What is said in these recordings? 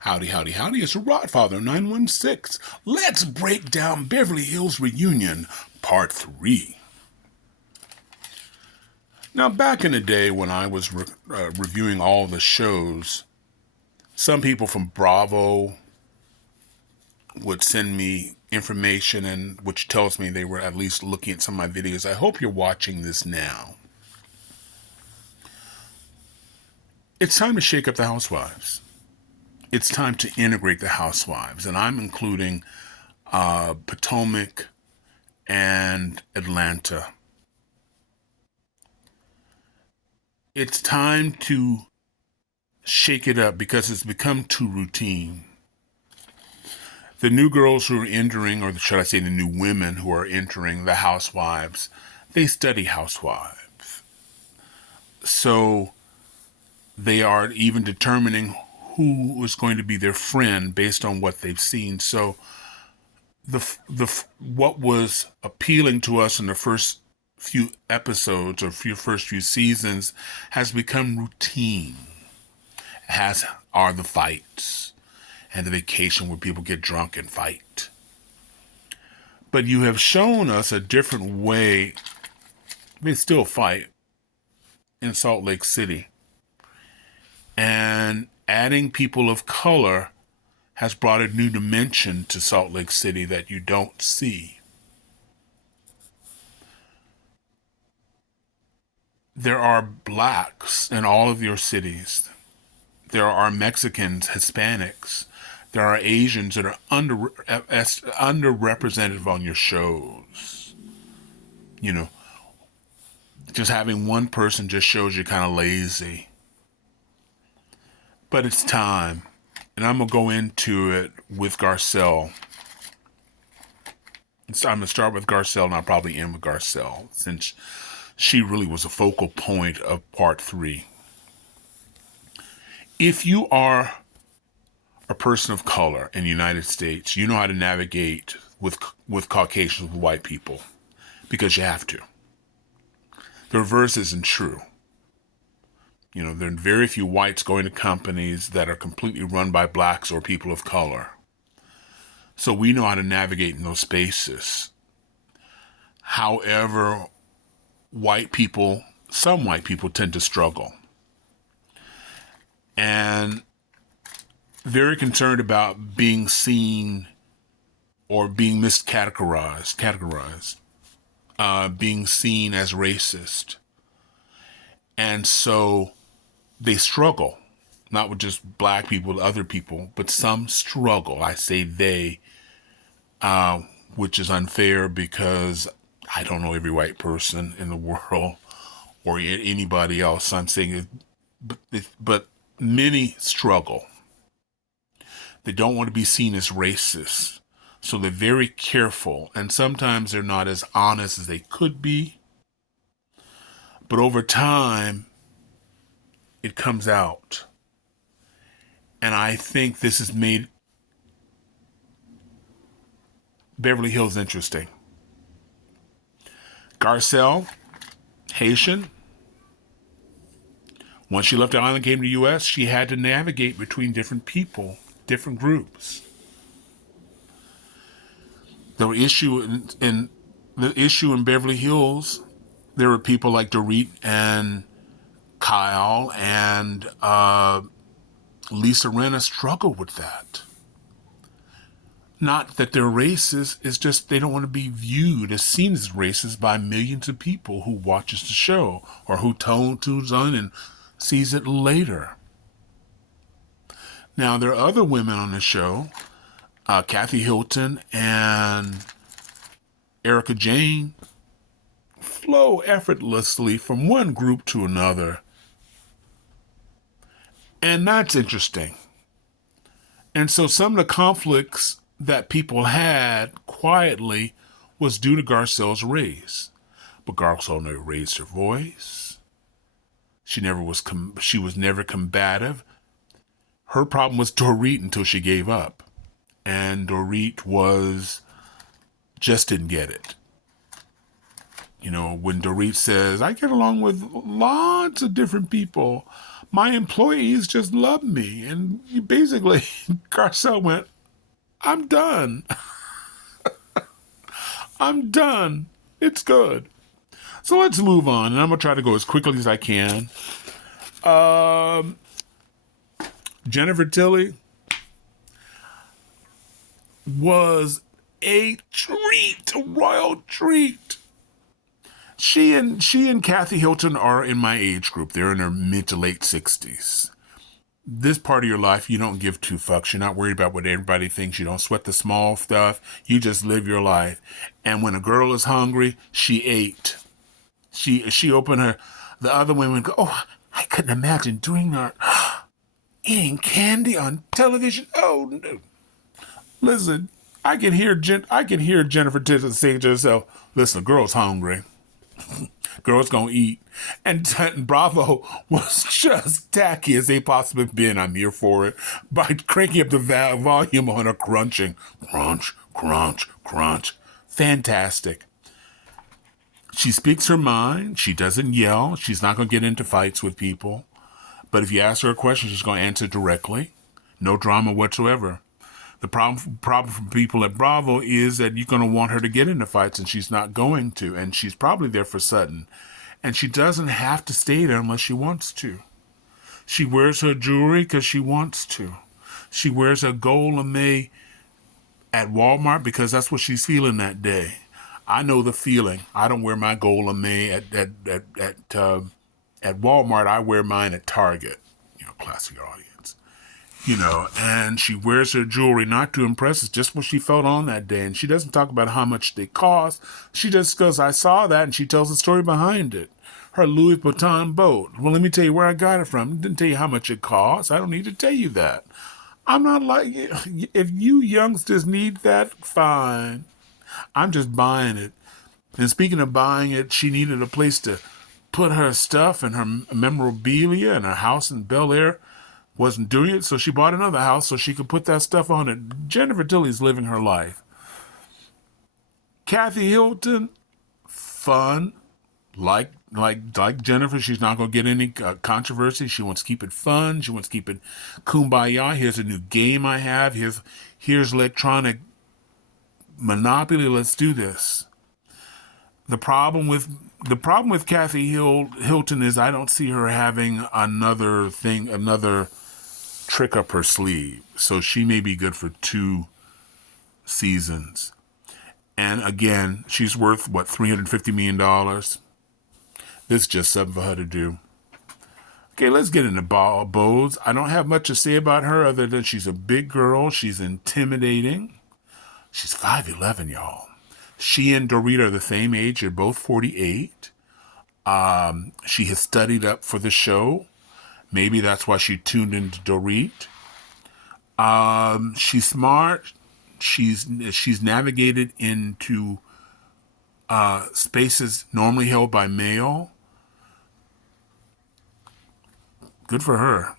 Howdy, howdy, howdy, it's Rodfather 916. Let's break down Beverly Hills Reunion, Part 3. Now, back in the day when I was reviewing all the shows, some people from Bravo would send me information and which tells me they were at least looking at some of my videos. I hope you're watching this now. It's time to shake up the housewives. It's time to integrate the housewives, and I'm including Potomac and Atlanta. It's time to shake it up because it's become too routine. The new girls who are entering, or should I say the new women who are entering the housewives, they study housewives. So they are even determining who is going to be their friend based on what they've seen. So what was appealing to us in the first few episodes or first few seasons has become routine, as are the fights and the vacation where people get drunk and fight. But you have shown us a different way. They still fight in Salt Lake City. And adding people of color has brought a new dimension to Salt Lake City that you don't see. There are blacks in all of your cities. There are Mexicans, Hispanics. There are Asians that are underrepresented on your shows. You know, just having one person just shows you kind of lazy. But it's time. And I'm going to go into it with Garcelle. So I'm going to start with Garcelle and I'll probably end with Garcelle since she really was a focal point of part 3. If you are a person of color in the United States, you know how to navigate with Caucasians, with white people, because you have to. The reverse isn't true. You know, there are very few whites going to companies that are completely run by blacks or people of color. So we know how to navigate in those spaces. However, some white people tend to struggle. And very concerned about being seen or being categorized, being seen as racist. And so they struggle, not with just black people, other people, but some struggle. I say they, which is unfair because I don't know every white person in the world or anybody else. I'm saying it, but many struggle. They don't want to be seen as racist. So they're very careful, and sometimes they're not as honest as they could be. But over time, it comes out. And I think this has made Beverly Hills interesting. Garcelle, Haitian. Once she left the island and came to the U.S., she had to navigate between different people, different groups. The issue in Beverly Hills, there were people like Dorit and Kyle and Lisa Rinna struggle with that. Not that they're racist, it's just they don't want to be viewed as seen as racist by millions of people who watches the show or who tunes on and sees it later. Now, there are other women on the show, Kathy Hilton and Erica Jane, flow effortlessly from one group to another. And that's interesting. And so some of the conflicts that people had quietly was due to Garcelle's race. But Garcelle never raised her voice. She was never combative. Her problem was Dorit until she gave up. And Dorit just didn't get it. When Dorit says, I get along with lots of different people. My employees just love me. And basically, Garcelle went, I'm done. I'm done. It's good. So let's move on. And I'm going to try to go as quickly as I can. Jennifer Tilly was a treat, a royal treat. She and Kathy Hilton are in my age group. They're in their mid to late 60s. This part of your life, you don't give two fucks. You're not worried about what everybody thinks. You don't sweat the small stuff. You just live your life. And when a girl is hungry, she ate. She opened her. The other women go, oh, I couldn't imagine doing that. Eating candy on television. Oh no! Listen, I can hear Jennifer Tilly saying to herself, "Listen, a girl's hungry. Girl's gonna eat." And Bravo was just tacky as they possibly been. I'm here for it. By cranking up the volume on her crunching. Crunch, crunch, crunch. Fantastic. She speaks her mind. She doesn't yell. She's not going to get into fights with people. But if you ask her a question, she's going to answer directly. No drama whatsoever. The problem for people at Bravo is that you're going to want her to get into fights, and she's not going to. And she's probably there for Sutton. And she doesn't have to stay there unless she wants to. She wears her jewelry because she wants to. She wears her gold lame at Walmart because that's what she's feeling that day. I know the feeling. I don't wear my gold lame at Walmart. I wear mine at Target. Classic audience. And she wears her jewelry not to impress. It's just what she felt on that day. And she doesn't talk about how much they cost. She just goes, I saw that, and she tells the story behind it. Her Louis Vuitton boat. Well, let me tell you where I got it from. It didn't tell you how much it costs. I don't need to tell you that. I'm not like, if you youngsters need that, fine. I'm just buying it. And speaking of buying it, she needed a place to put her stuff and her memorabilia, and her house in Bel Air wasn't doing it, so she bought another house so she could put that stuff on it. Jennifer Tilly's living her life. Kathy Hilton, fun, like Jennifer. She's not going to get any controversy. She wants to keep it fun. She wants to keep it kumbaya. Here's a new game I have. Here's electronic Monopoly. Let's do this. The problem with Kathy Hilton is I don't see her having another trick up her sleeve. So she may be good for 2 seasons. And again, she's worth, $350 million? This is just something for her to do. Okay, let's get into Bowes. I don't have much to say about her other than she's a big girl. She's intimidating. She's 5'11", y'all. She and Dorit are the same age. They're both 48. She has studied up for the show. Maybe that's why she tuned into Dorit. She's smart. She's navigated into spaces normally held by male. Good for her.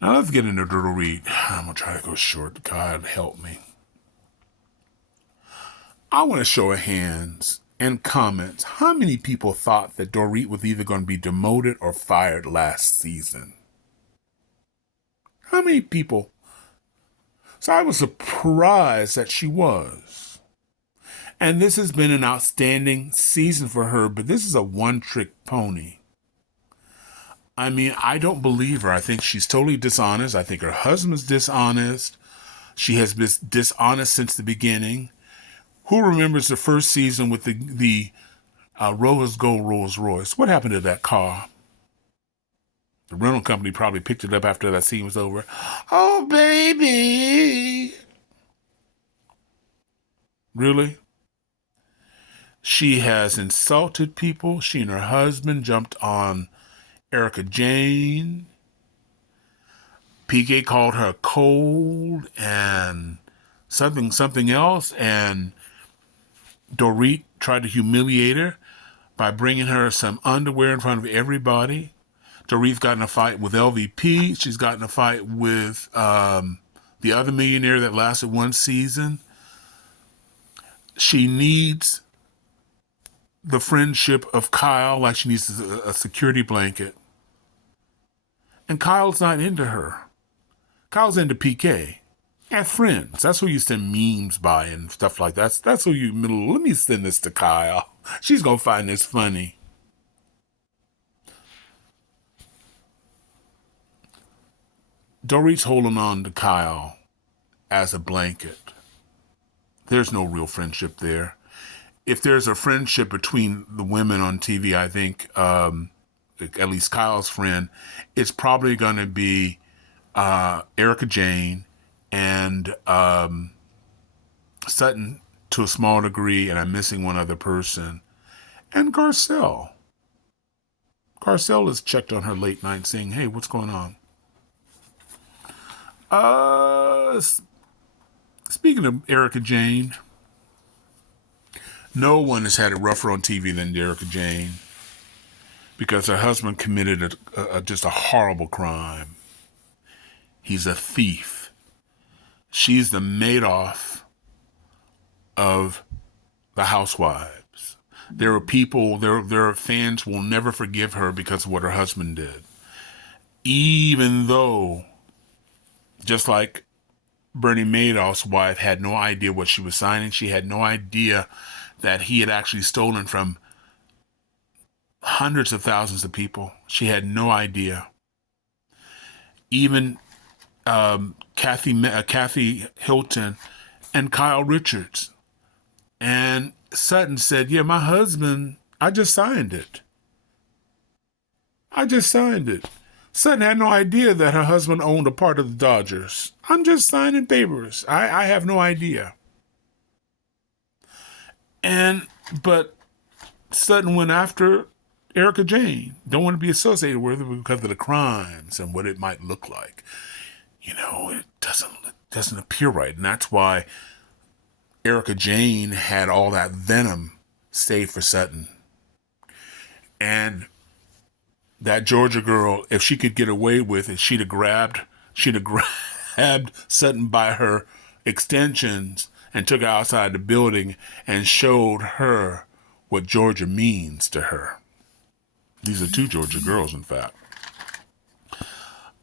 Now let's get into Dorit. I'm going to try to go short. God help me. I want to show of hands and comments. How many people thought that Dorit was either going to be demoted or fired last season? How many people? So I was surprised that she was. And this has been an outstanding season for her, but this is a one-trick pony. I mean, I don't believe her. I think she's totally dishonest. I think her husband's dishonest. She has been dishonest since the beginning. Who remembers the first season with the Rose Gold Rolls Royce? What happened to that car? The rental company probably picked it up after that scene was over. Oh, baby. Really? She has insulted people. She and her husband jumped on Erica Jane. PK called her cold and something else. And Dorit tried to humiliate her by bringing her some underwear in front of everybody. Dorit's got in a fight with LVP. She's got in a fight with the other millionaire that lasted one season. She needs the friendship of Kyle like she needs a security blanket. And Kyle's not into her. Kyle's into PK. And friends. That's who you send memes by and stuff like that. That's who you let me send this to Kyle. She's going to find this funny. Dorit's holding on to Kyle as a blanket. There's no real friendship there. If there's a friendship between the women on TV, I think, at least Kyle's friend, it's probably going to be Erica Jane and Sutton to a small degree, and I'm missing one other person, and Garcelle. Garcelle has checked on her late night saying, hey, what's going on? Speaking of Erica Jane, no one has had it rougher on TV than Erica Jane because her husband committed just a horrible crime. He's a thief. She's the Madoff of the housewives. There are people, their fans will never forgive her because of what her husband did. Even though, just like Bernie Madoff's wife had no idea what she was signing, she had no idea that he had actually stolen from hundreds of thousands of people. She had no idea. Even Kathy Hilton and Kyle Richards. And Sutton said, yeah, my husband, I just signed it. Sutton had no idea that her husband owned a part of the Dodgers. I'm just signing papers. I have no idea. But Sutton went after Erica Jane. Don't want to be associated with her because of the crimes and what it might look like. You know, it doesn't appear right. And that's why Erica Jane had all that venom saved for Sutton. And that Georgia girl, if she could get away with it, she'd have grabbed Sutton by her extensions and took her outside the building and showed her what Georgia means to her. These are two Georgia girls, in fact.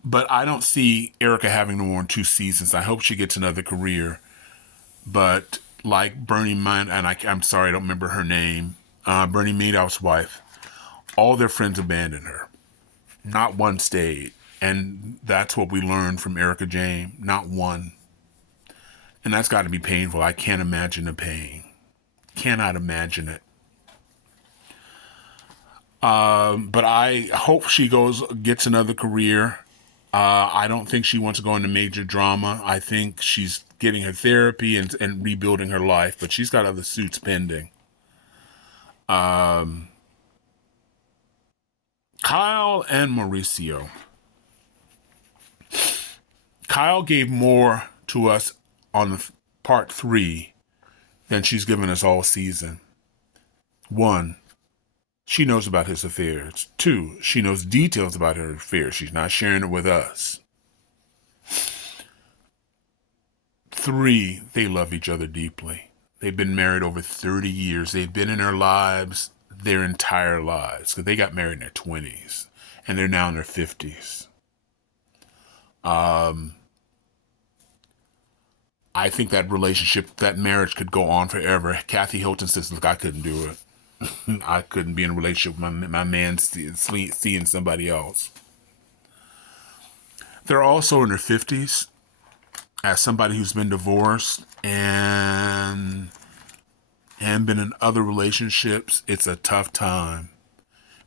But I don't see Erica having no more than 2 seasons. I hope she gets another career. But like Bernie, and I'm sorry, I don't remember her name, Bernie Madoff's wife, all their friends abandoned her. Not one stayed. And that's what we learned from Erica Jane. Not one. And that's got to be painful. I can't imagine the pain. Cannot imagine it. But I hope she gets another career. I don't think she wants to go into major drama. I think she's getting her therapy and rebuilding her life, but she's got other suits pending. Kyle and Mauricio. Kyle gave more to us on the part 3 than she's given us all season. 1, she knows about his affairs. 2, she knows details about her affairs. She's not sharing it with us. 3, they love each other deeply. They've been married over 30 years. They've been in her lives their entire lives. Because they got married in their 20s. And they're now in their 50s. I think that relationship, that marriage could go on forever. Kathy Hilton says, look, I couldn't do it. I couldn't be in a relationship with my man seeing somebody else. They're also in their 50s. As somebody who's been divorced and been in other relationships, it's a tough time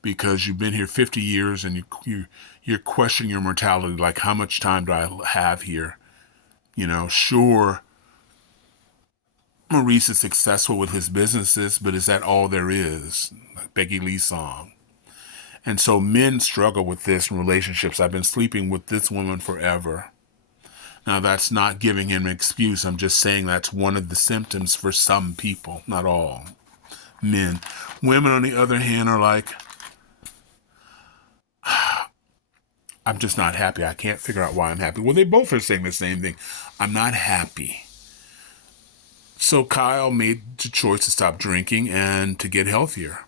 because you've been here 50 years and you're questioning your mortality. Like, how much time do I have here? You know, sure, Maurice is successful with his businesses, but is that all there is? Like Becky Lee's song. And so men struggle with this in relationships. I've been sleeping with this woman forever. Now, that's not giving him an excuse. I'm just saying that's one of the symptoms for some people, not all. Men. Women, on the other hand, are like, I'm just not happy. I can't figure out why I'm happy. Well, they both are saying the same thing. I'm not happy. So Kyle made the choice to stop drinking and to get healthier.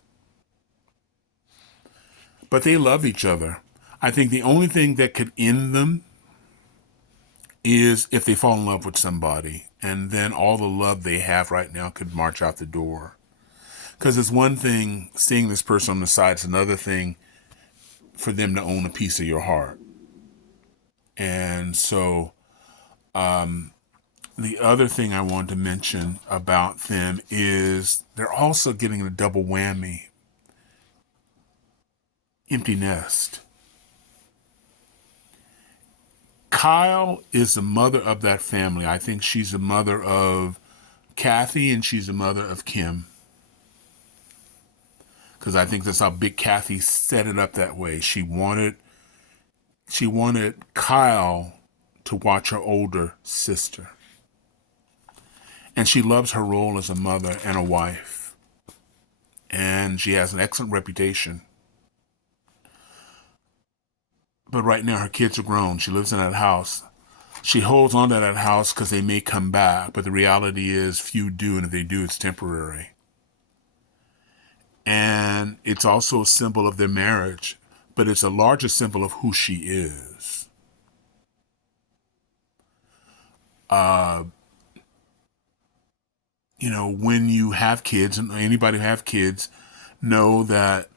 But they love each other. I think the only thing that could end them is if they fall in love with somebody. And then all the love they have right now could march out the door. Because it's one thing seeing this person on the side. It's another thing for them to own a piece of your heart. And so the other thing I want to mention about them is they're also getting a double whammy. Empty nest. Kyle is the mother of that family. I think she's the mother of Kathy and she's the mother of Kim. Because I think that's how Big Kathy set it up that way. She wanted Kyle to watch her older sister. And she loves her role as a mother and a wife. And she has an excellent reputation. But right now her kids are grown. She lives in that house. She holds on to that house because they may come back. But the reality is few do. And if they do, it's temporary. And it's also a symbol of their marriage. But it's a larger symbol of who she is. When you have kids, and anybody who have kids know that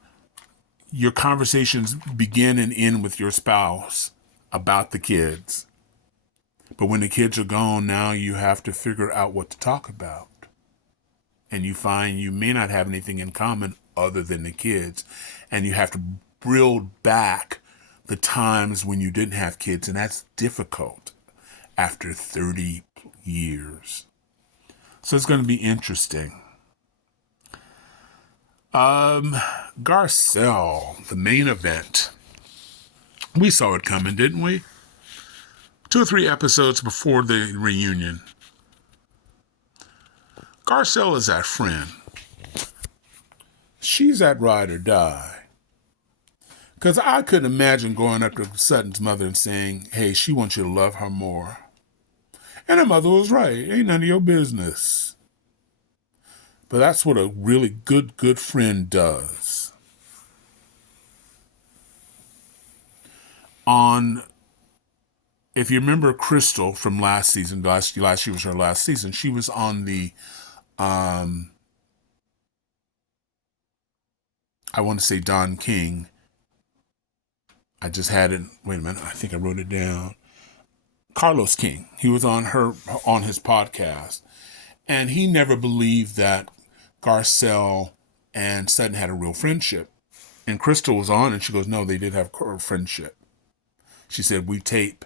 your conversations begin and end with your spouse about the kids. But when the kids are gone, now you have to figure out what to talk about. And you find you may not have anything in common other than the kids. And you have to reel back the times when you didn't have kids. And that's difficult after 30 years. So it's going to be interesting. Garcelle, the main event. We saw it coming, didn't we? 2 or 3 episodes before the reunion. Garcelle is that friend. She's that ride or die. Because I couldn't imagine going up to Sutton's mother and saying, hey, she wants you to love her more. And her mother was right. Ain't none of your business. But that's what a really good friend does. If you remember Crystal from last season, last year was her last season, she was on the, I want to say Don King. I just had it, wait a minute, I think I wrote it down. Carlos King. He was on his podcast. And he never believed that Garcelle and Sutton had a real friendship. And Crystal was on and she goes, no, they did have a friendship. She said, we tape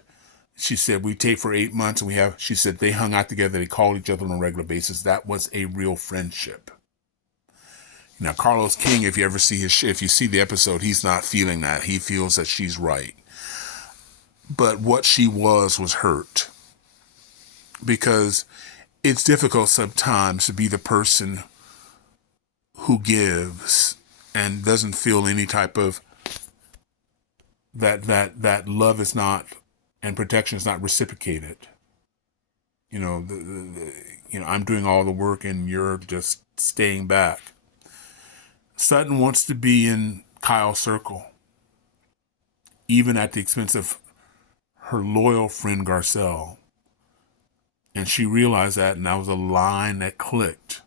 for 8 months and she said they hung out together. They called each other on a regular basis. That was a real friendship. Now, Carlos King, if you see the episode, he's not feeling that. He feels that she's right. But what she was hurt. Because it's difficult sometimes to be the person who gives and doesn't feel any type of that love is not and protection is not reciprocated. I'm doing all the work and you're just staying back. Sutton wants to be in Kyle's circle, even at the expense of her loyal friend Garcelle. And she realized that, and that was a line that clicked.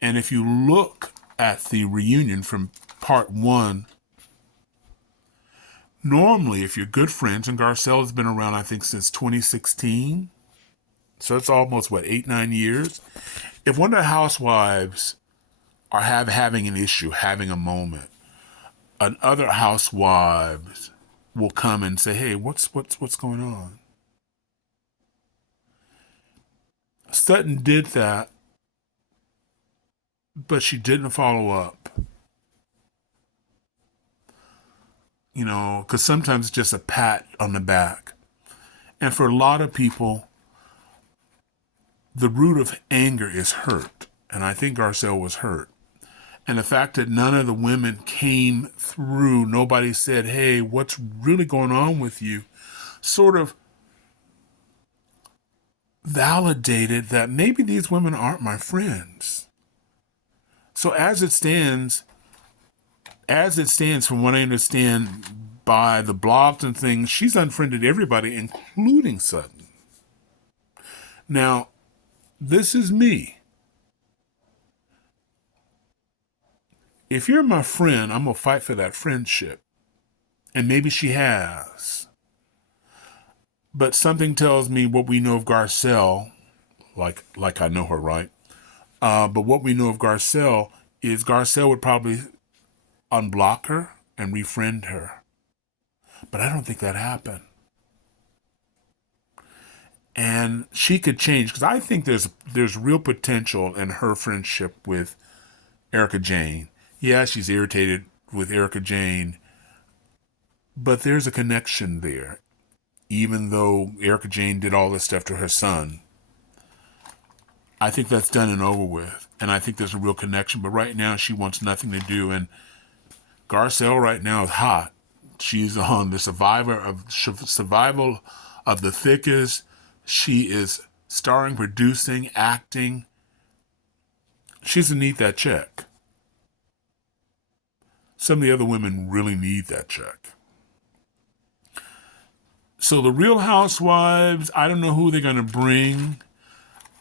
And if you look at the reunion from part 1, normally if you're good friends, and Garcelle has been around, I think, since 2016, so it's almost, 8-9 years. If one of the housewives are having an issue, having a moment, other housewives will come and say, hey, what's going on? Sutton did that, but she didn't follow up. Because sometimes it's just a pat on the back. And for a lot of people, the root of anger is hurt. And I think Garcelle was hurt. And the fact that none of the women came through, nobody said, hey, what's really going on with you? Sort of, validated that maybe these women aren't my friends. So as it stands, from what I understand by the blogs and things, she's unfriended everybody, including Sutton. Now, this is me. If you're my friend, I'm going to fight for that friendship. And maybe she has. But something tells me what we know of Garcelle, like I know her, right? But what we know of Garcelle is Garcelle would probably unblock her and refriend her. But I don't think that happened. And she could change, because I think there's real potential in her friendship with Erica Jane. Yeah, she's irritated with Erica Jane, but there's a connection there. Even though Erica Jane did all this stuff to her son, I think that's done and over with. And I think there's a real connection. But right now, she wants nothing to do. And Garcelle right now is hot. She's on the survival of the thickest. She is starring, producing, acting. She doesn't need that check. Some of the other women really need that check. So the Real Housewives, I don't know who they're going to bring.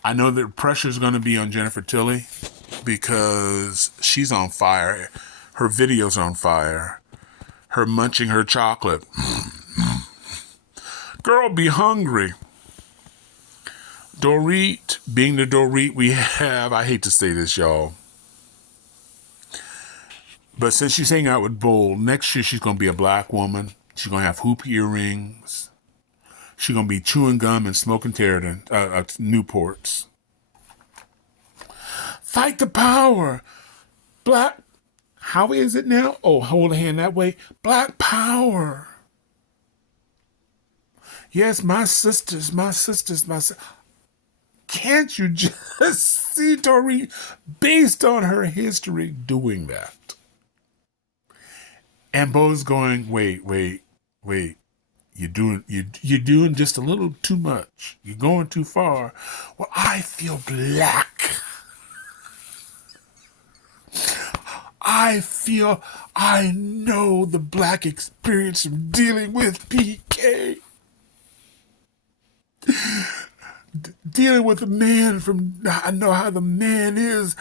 I know that pressure is going to be on Jennifer Tilly because she's on fire. Her video's on fire. Her munching her chocolate. Girl, be hungry. Dorit, being the Dorit we have, I hate to say this, y'all, but since she's hanging out with Bull, next year she's going to be a black woman. She's going to have hoop earrings. She's going to be chewing gum and smoking Newports. Fight the power. Black. How is it now? Oh, hold a hand that way. Black power. Yes, my sisters. Can't you just see Dorit, based on her history, doing that? And Bo's going, wait. You're doing just a little too much. You're going too far. Well, I feel black. I know the black experience of dealing with PK. Dealing with the man I know how the man is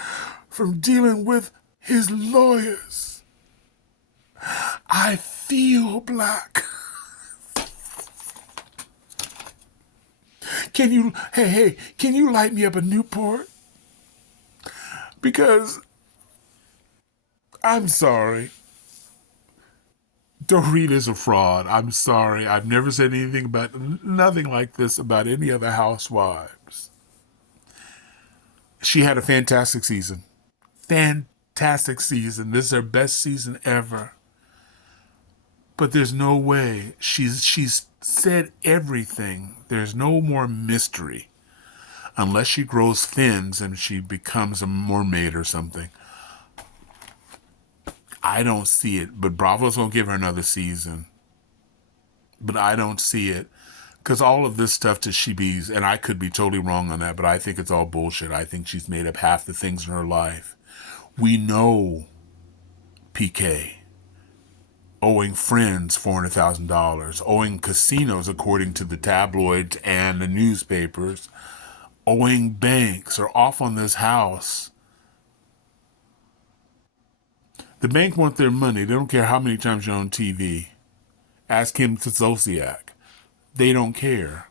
from dealing with his lawyers. I feel black. Can you light me up a Newport? Because I'm sorry. Dorit is a fraud. I'm sorry. I've never said nothing like this about any other housewives. She had a fantastic season. Fantastic season. This is her best season ever. But there's no way. She's said everything. There's no more mystery. Unless she grows fins and she becomes a mermaid or something. I don't see it, but Bravo's going to give her another season. But I don't see it. Because all of this stuff to she be's, and I could be totally wrong on that, but I think it's all bullshit. I think she's made up half the things in her life. We know PK owing friends $400,000, owing casinos according to the tabloids and the newspapers, owing banks, or off on this house. The bank want their money. They don't care how many times you're on TV. Ask Kim Zolciak. They don't care.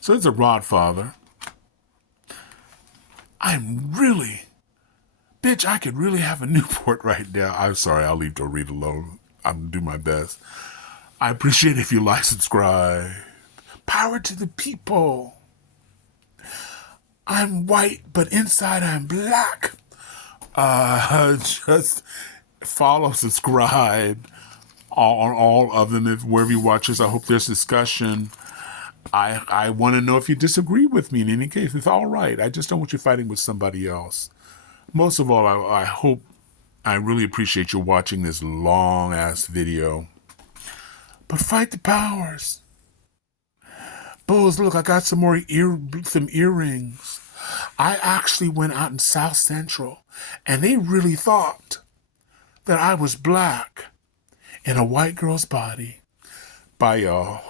So it's a Rodfather. Bitch, I could really have a Newport right now. I'm sorry, I'll leave Dorit alone. I'm going to do my best. I appreciate if you like, subscribe. Power to the people. I'm white, but inside I'm black. Just follow, subscribe on all of them. If wherever you watch this, I hope there's discussion. I want to know if you disagree with me in any case. It's all right. I just don't want you fighting with somebody else. Most of all, I really appreciate you watching this long ass video. But fight the powers. Bose, look, I got some earrings. I actually went out in South Central, and they really thought that I was black in a white girl's body. Bye, y'all.